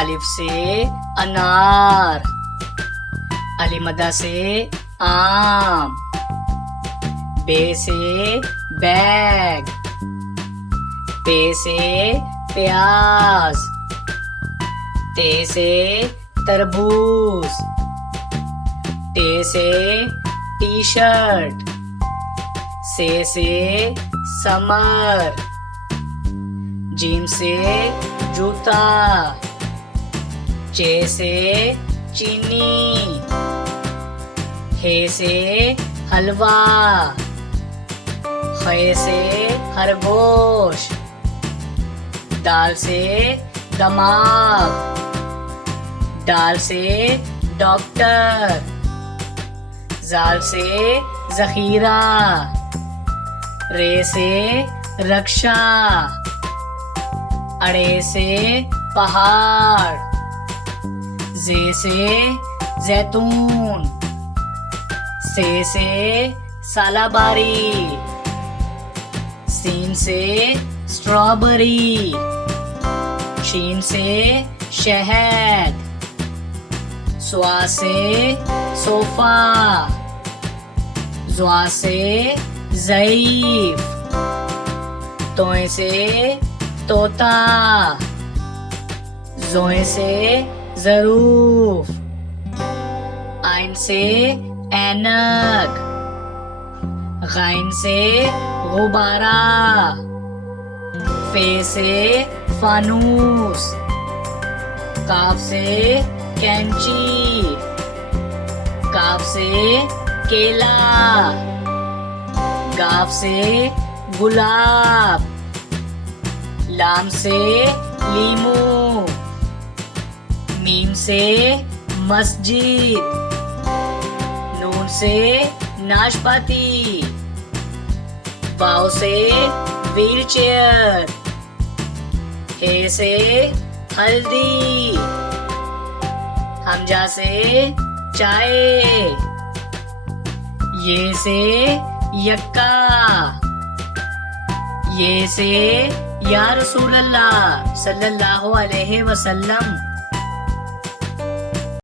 अलिफ से अनार, अलिमदा से आम, बे से बैग, पे से प्याज, ते से तरबूज, टे से टी शर्ट, से समर, जीम से जूता, चे से चीनी, हे से हलवा, खे से खरगोश, दाल से दमाग, डाल से डॉक्टर, जाल से जखीरा, रे से रक्षा, अड़े से पहाड़, जे से जैतून, से सालाबारी, सीन से स्ट्रॉबेरी, शीन से शहद, स्वा से सोफा, ज़्वा से ज़ईफ, तोए से तोता, ज़ोए से ज़रूफ, आइन से ऐनक, गाइन से गुब्बारा, फे से फानूस, काफ से कैंची, काफ से केला, गाफ से गुलाब, लाम से लीमू, मीम से मस्जिद, नून से नाशपाती, वाव से व्हील चेयर, हे से हल्दी, हमजा से चाय, ये से यक्का, ये से या रसूल अल्लाह सल्लल्लाहु अलैहि वसल्लम।